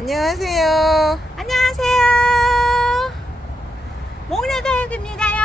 안녕하세요. 안녕하세요. 목련다육입니다요.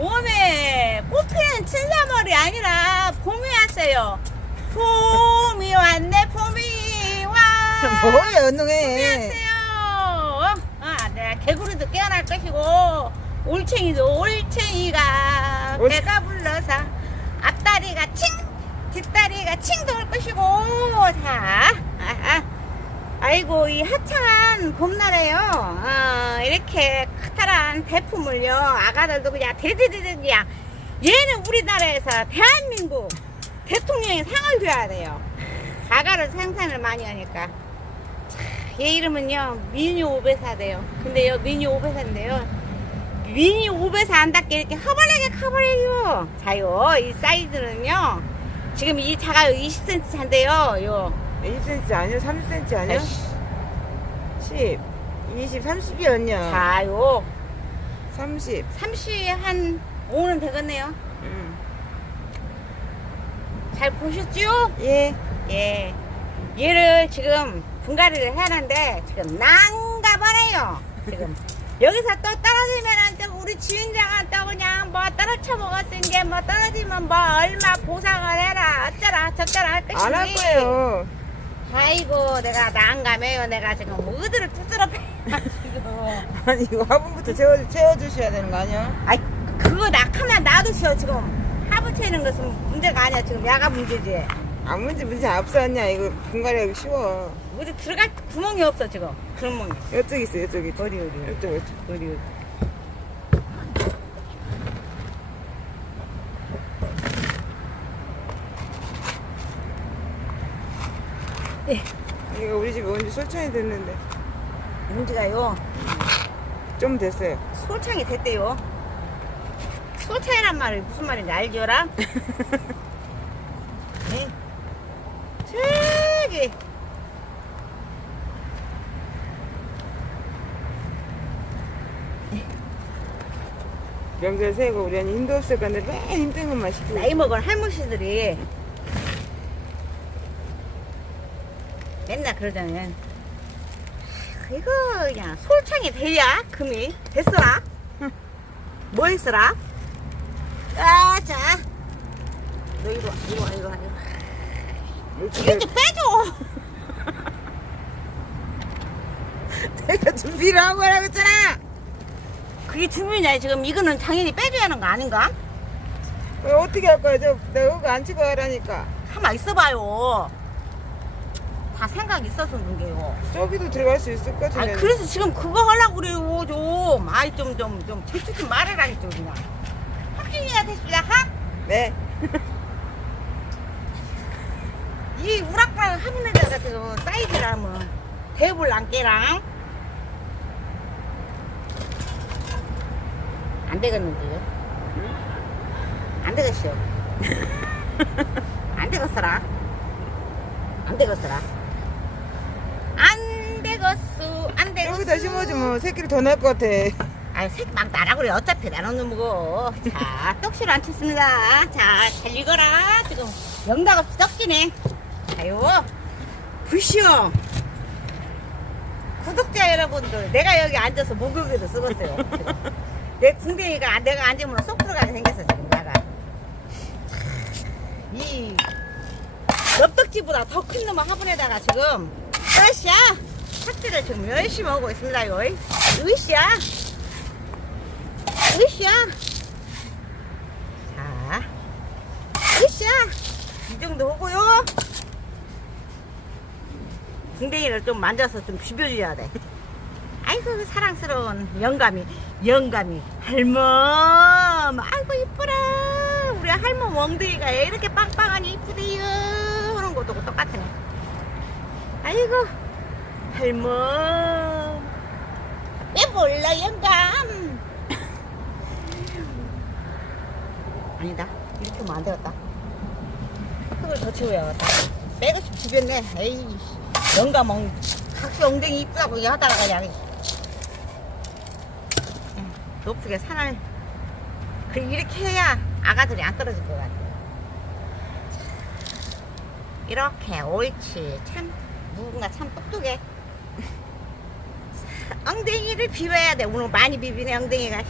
오메 꽃피는 춘삼월이 아니라 봄이 왔어요. 봄이 왔네 봄이 와. 뭐야, 운동해. 안녕하세요. 아, 내가 개구리도 깨어날 것이고 올챙이도 올챙이가 올- 배가 불러서 앞다리가 칭 뒷다리가 칭 돌 것이고. 아이고 이 하찮은 봄날에요. 어, 이렇게 커다란 대품을요 아가들도 그냥 대대대대 그냥 얘는 우리나라에서 대한민국 대통령의 상을 줘야 돼요. 아가를 생산을 많이 하니까. 얘 이름은요 미니 오베사돼요. 근데요 미니 오베사인데요. 미니 오베사 안답게 이렇게 허벌나게 커버려요. 자요 이 사이즈는요 지금 이 차가 20cm 차인데요 요 20cm 아니야? 30cm 아니야? 아이씨, 10, 20, 30이었냐? 자요 30. 30 한 5는 되겠네요 응. 잘 보셨죠? 예. 예 얘를 지금 분갈이를 해야 하는데 지금 난가버려요 지금 여기서 또 떨어지면은 또 우리 주인장은 또 그냥 뭐 떨어져 먹었은 게뭐 떨어지면 뭐 얼마 보상을 해라 어쩌라 저쩌라 할 것이니 안할 거예요. 아이고 내가 난감해요 내가 지금 어디를 두드러 패 지금 아니, 이거 화분부터 채워, 채워주셔야 되는 거 아니야? 아이 그거 낙하면 놔두시오 지금 하부 채는 것은 문제가 아니야 지금 야가 문제지 아무 문제, 문제 없었냐? 이거 분갈이 하기 쉬워. 어디 들어갈 구멍이 없어 지금 구멍이 이쪽 있어, 이쪽 있어. 어디 어디 이쪽, 이쪽. 어디 어디 이거 우리 집에 온지 솔찬이 됐는데. 문제가요 좀 됐어요. 소창이 됐대요 소창이란 말이 무슨 말인지 알죠라? 네. 저기 명절 세고 우리 언니 힘도 없을 건데 맨 힘든 것만 시키고. 나이 먹은 할머니들이 맨날 그러잖아요. 이거 그냥 솔창이 돼야 금이 됐어라. 뭐 했어라? 아, 자. 너 이거, 이거, 이거, 이거. 이렇게 이거 좀 빼줘. 내가 준비를 하고 하라고 했잖아. 그게 중요냐, 지금 이거는 당연히 빼줘야 하는 거 아닌가? 왜 어떻게 할 거야? 저, 내가 여기 안 치고 하라니까. 가만 있어봐요. 다 생각 있어서 그런 게요. 저기도 들어갈 수 있을 것아 같은데. 그래서 지금 그거 하려고 그래요 좀 아이 좀 좀 좀 대충 좀 말해라 했죠 그냥 확신이야 됐습니다 하? 네. 이 우락부락 화분에다가 지금 사이즈라면 대불 안개랑 안 되겠는데요 안 되겠어요 안 되겠어라 안 되겠어라 안 되겠어 안 되겠어 저기다 심어주면 뭐 새끼를 더날것 같아. 아유, 새끼 막 나라 그래. 어차피 나는 놈이고. 자, 떡실 안 쳤습니다. 자, 잘 익어라. 지금 영락 없이 떡지네. 아유, 부시오. 구독자 여러분들, 내가 여기 앉아서 목욕에도 쓰겠어요. 지금. 내 궁뎅이가 내가 앉으면 쏙 들어가게 생겼어, 지금 나가. 이 엽떡지보다 더 큰 놈을 화분에다가 지금 으쌰! 삭제를 지금 열심히 하고 있습니다 요. 으쌰! 으쌰! 자, 으쌰! 이 정도 하고요. 궁뎅이를 좀 만져서 좀 비벼줘야 돼. 아이고, 그 사랑스러운 영감이, 영감이. 할멈! 아이고, 이쁘라! 우리 할멈 엉덩이가 이렇게 빵빵하니 이쁘대요. 하는 것도 똑같네. 아이고, 할멈. 왜 몰라, 영감? 아니다. 이렇게 하면 안 되겠다. 흙을 더 채워야겠다. 빼고싶 죽였네. 에이, 영감 엉, 각시 엉덩이 이쁘다고 이거 하다가 그냥. 응, 높게 산을. 그 이렇게 해야 아가들이 안 떨어질 것 같아. 이렇게 옳지. 참, 누군가 참 똑똑해. 엉덩이를 비벼야 돼. 오늘 많이 비비네 엉덩이가.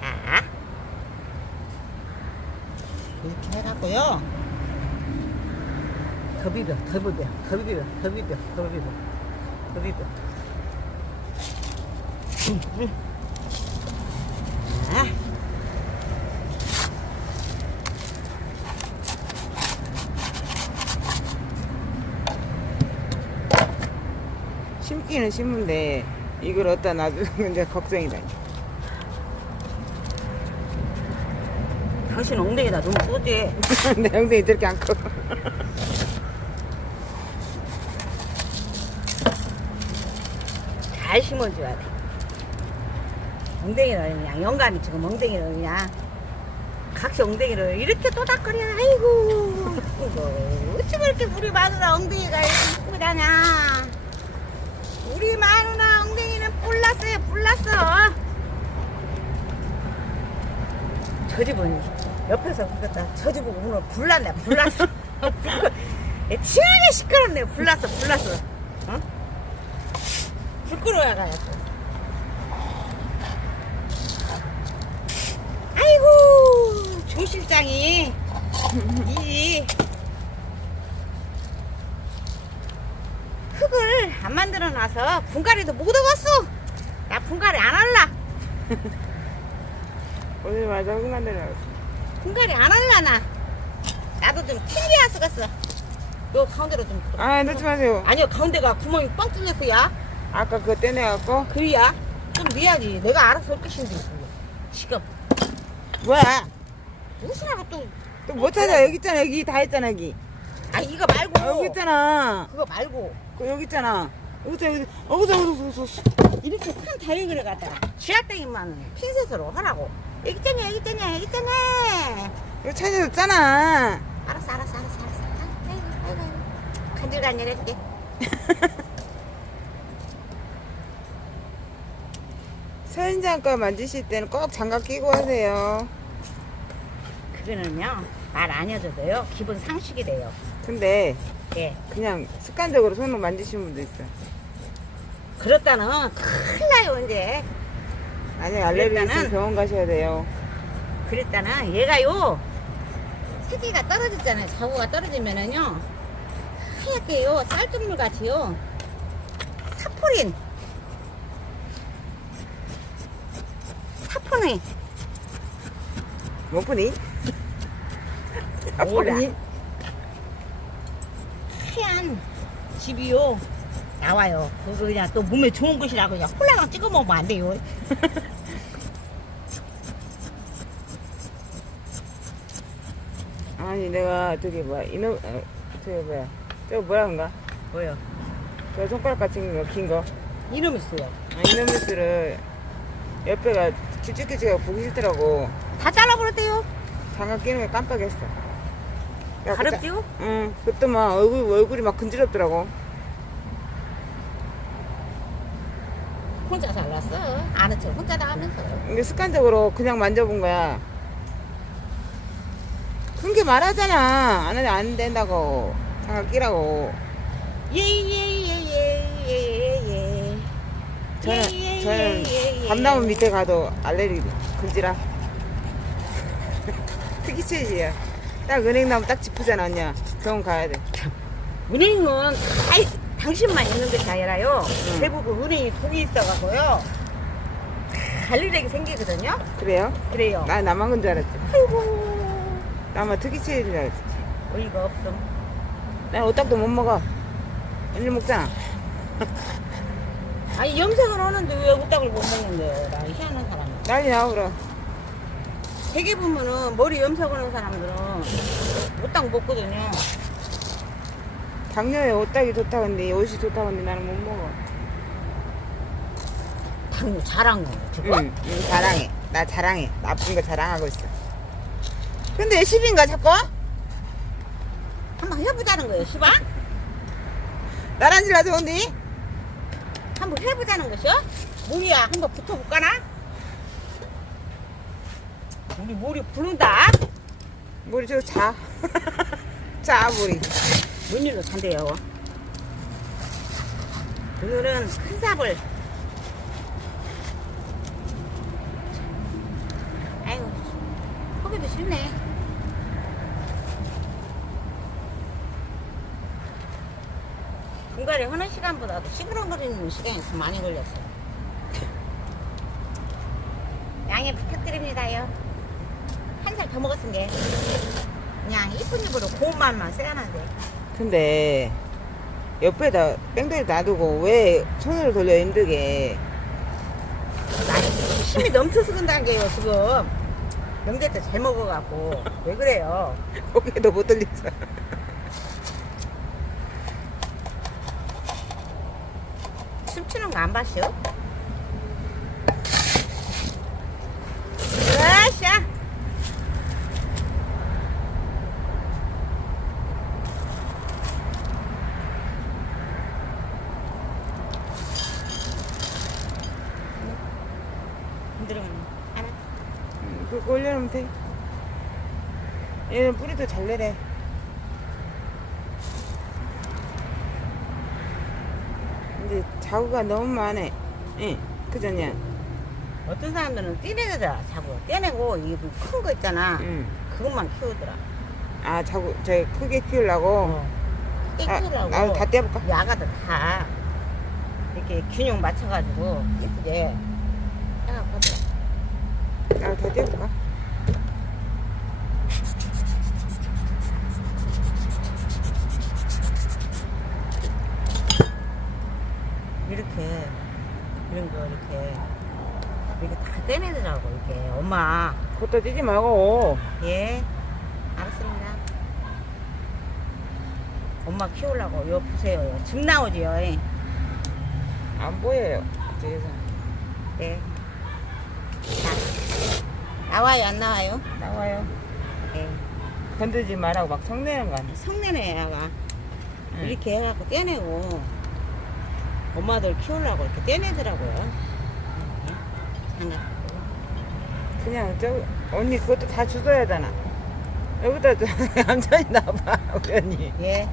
자 이렇게 해갖고요. 더 비벼, 더 비벼, 더 비벼, 더 비벼, 더 비벼, 더 비벼. 응, 응. 자. 심기는 심은데 이걸 어디다 놔두는 건 걱정이다. 당신 엉덩이다 너무 쏘지. 내 엉덩이 저렇게 안 커. 잘 심어줘야 돼. 엉덩이를 그냥 영감이 지금 엉덩이를 그냥 각시 엉덩이를 이렇게 또닥거려. 아이고, 어찌 그렇게 우리 마누라 엉덩이가 이렇게 이쁘다냐. 우리 마누라 엉덩이는 뿔났어요, 뿔났어. 저 집은 옆에서 그랬다. 저 집은 오늘 불났네, 불났어. 치하게 시끄럽네, 불났어, 불났어. 어? 부끄러워야 가야지. 아이고, 조 실장이 이 흙을 안 만들어 놔서 분갈이도 못 얻었어. 나 분갈이 안 할라. 오늘 맞아 흙 만들어. 분갈이 안 할라 나. 나도 좀 튕겨야 쓰겠어. 너 가운데로 좀. 들어. 아 넣지 마세요. 아니요 가운데가 구멍이 뻥 뚫렸어 야. 아까 그거 떼내갖고 그래야 좀 넣어야지. 내가 알아서 할 것인데 지금. 뭐야? 무엇이라고 또. 또 못 찾아 여기 있잖아 여기 다 했잖아 여기. 아 이거 말고. 아, 여기 있잖아. 그거 말고. 그 여기 있잖아. 여기 있잖아 여기. 어디서 어디서 어디서, 어디서. 이렇게 큰 다육이를 갖다가 쥐약땡이만 핀셋으로 하라고. 여기 있잖아 여기 있잖아 여기 있잖아. 이거 찾아줬잖아. 알았어 알았어 알았어 알았어. 아이고 아이고 아이고. 간질간질 해줄게. 서인장 거 만지실 때는 꼭 장갑 끼고 하세요. 그거는요 말 안 해도 돼요. 기본 상식이 돼요. 근데 예. 그냥 습관적으로 손으로 만지시는 분도 있어. 그렇다는 큰일 나요 이제. 아니 알레르기 있으면 병원 가셔야 돼요. 그랬다나 얘가요 새끼가 떨어졌잖아요 사고가 떨어지면은요 하얗게요 쌀뜨물 같이요 사포린 사포닌 못 보니? 몰라. 보니? 하얀 집이요 나와요 그거 그냥 또 몸에 좋은 것이라고 그냥 홀라당 찍어 먹으면 안 돼요 아니 내가 저기 뭐야 이놈 어, 저기 뭐야 저거 뭐라 그런가? 뭐요 저 손가락 같은 거긴 거. 이름 있어요 아, 이놈의스를 옆에가 길쭉길쭉하고 보기 싫더라고. 다 잘라버렸대요 장갑 끼는 게 깜빡했어. 가렵지요? 응. 그때 막 얼굴 얼굴이 막 근지럽더라고. 혼자 잘랐어 아는 척 혼자 다 하면서 이게 습관적으로 그냥 만져본 거야. 그런 게 말하잖아. 안 하면 안 된다고. 장갑 끼라고. 예예예예예예 저는 예, 저는. 밤나무 밑에 가도 알레르기 근지라. 특이 체질이야. 딱 은행 나무 딱 짚으잖아, 언니야. 병원 가야 돼. 은행은 다 있- 당신만 있는 것이 아니라요 응. 대부분 은행이 독이 있어가고요 관리되게 생기거든요 그래요? 그래요 나 나만 건줄 알았지. 아이고 나만 특이 체질인 줄 알았지. 어이가 없어 난 오딱도 못 먹어. 언니 먹잖아. 아니 염색을 하는데 왜 우딱을 못 먹는데요 나 희한한 사람 난리 나고 그럼. 되게 보면은 머리 염색하는 사람들은 우딱 먹거든요 당뇨에 오딱이 좋다고 했는데 옷이 좋다고 했는데 나는 못 먹어. 당뇨 잘한 거예요 지금 응, 응, 자랑해. 나 자랑해. 나쁜 거 자랑하고 있어. 근데 10인가 자꾸? 한번 해보자는 거예요 시방 나란 줄 아죠, 언니? 한번 해보자는 것이요? 머리야 한번 붙어볼까나? 우리 머리 부른다 물이 저 자. 자, 물이. 물이로 산대요. 오늘은 큰 삽을. 아이고, 거기도 싫네. 중간에 흔한 시간보다도 시그렁거리는 시간이 더 많이 걸렸어요. 양해 부탁드립니다요. 한살더 먹었은 게 그냥 이쁜 입으로 고운 말만 써야하는데. 근데 옆에다 뺑뺑이 놔두고 왜 손으로 돌려 힘들게? 나 힘이 넘쳐서 그런다는 게요 지금. 명절 때 잘 먹어갖고. 왜 그래요? 고개도 못 돌리죠. 춤추는 거 안 봤슈? 으쌰 흔들으면 하나 음, 그거 올려놓으면 돼. 얘는 뿌리도 잘 내래. 근데 자구가 너무 많네 응 그전이야 어떤 사람들은 떼내더라 자꾸 떼내고 이 큰 거 있잖아. 응. 그것만 키우더라. 아 자구 저 크게 키우려고? 크게 아, 키우려고 나도 다 떼볼까? 이 아가들 다 이렇게 균형 맞춰가지고 예쁘게 해갖고 나도 다 떼볼까? 이렇게 이런 거 이렇게 이렇게 다 떼내더라고 이렇게. 엄마. 그것도 떼지 말고. 예. 알았습니다. 엄마 키우려고 요 보세요. 즙 나오지요 예. 안 보여요 저기서 네. 자, 나와요 안 나와요? 나와요. 예. 건들지 말라고 막 성내는 거 아니야 성내네 애가. 응. 이렇게 해갖고 떼내고 엄마들 키우려고 이렇게 떼내더라고요. 장갑 그냥 저 언니 그것도 다 주워야 되나? 여기다 좀 얌전히 놔봐 우리 언니 예.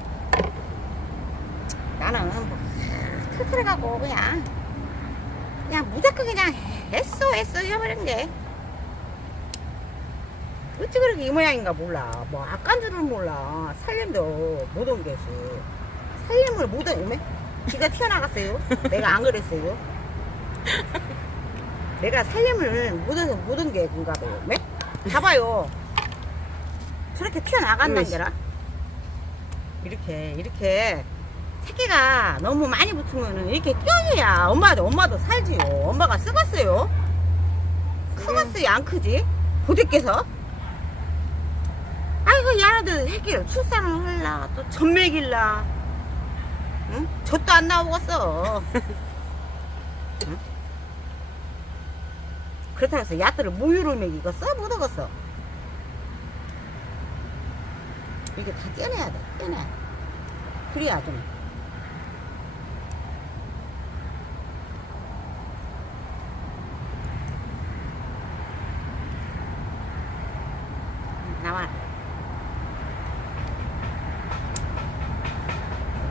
나는 뭐 틀틀해갖고 그냥 그냥 무조건 그냥 했어 했어 해버린 게 어찌 그렇게 이 모양인가 몰라 뭐 아깐 줄은 몰라 살림도 못온 게지 살림을 못 온, 왜? 기가 튀어나갔어요 내가 안 그랬어요 내가 살림을 못온 못온 게 그런가 봐요 왜? 봐봐요 저렇게 튀어나간다는 으이씨. 게라 이렇게 이렇게 새끼가 너무 많이 붙으면은 이렇게 뛰어줘야 엄마도 엄마도 살지요. 엄마가 썩었어요. 크겠어요, 안 크지? 고대께서. 아이고 얘네들 새끼를 출산을 할라 또 젖먹일라 응? 젖도 안 나오겠어. 응? 그렇다고 해서 야들을 모유를 먹이겠어? 못 하겠어. 이게 다 떼내야 돼, 떼내. 그래야 좀. 나와라.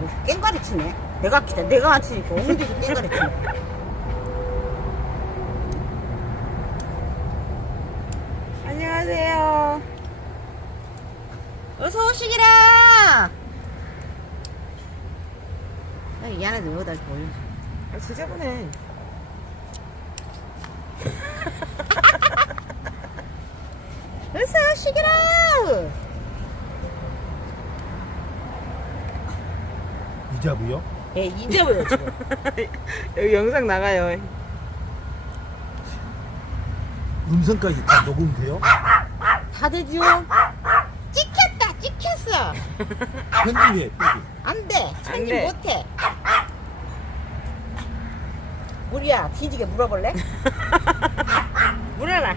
여기서 깽가리 치네. 내가 키다. 내가 안 치니까 어디서 깽가리 치네. 안녕하세요 어서 오시기라. 야, 이 안에 넣어다 이렇게 올려줘. 아, 지저분해 어서 오시기라. 이자부요? 예, 잊어버려 지금. 여기 영상 나가요 음성까지 다 녹음돼요? 다 되죠? 찍혔다, 찍혔어. 편집해, 편집. 안 돼. 안 돼. 못해. 물이야, 뒤지게 물어볼래? 물어라.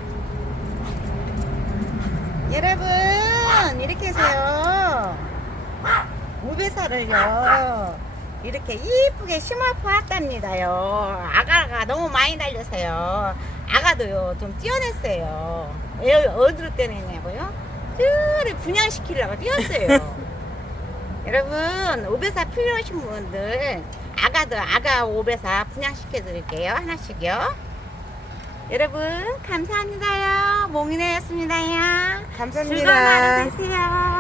여러분, 이렇게 해서요. 우배사를요. 이렇게 이쁘게 심어 보았답니다요. 아가가 너무 많이 달려서요. 아가도요, 좀 뛰어냈어요. 애 어디로 떼내냐고요? 쭈리 분양시키려고 뛰었어요. 여러분 오배사 필요하신 분들 아가들 아가 오배사 분양시켜 드릴게요 하나씩요 여러분 감사합니다요. 몽이네였습니다요. 즐거운 감사합니다. 하루 되세요.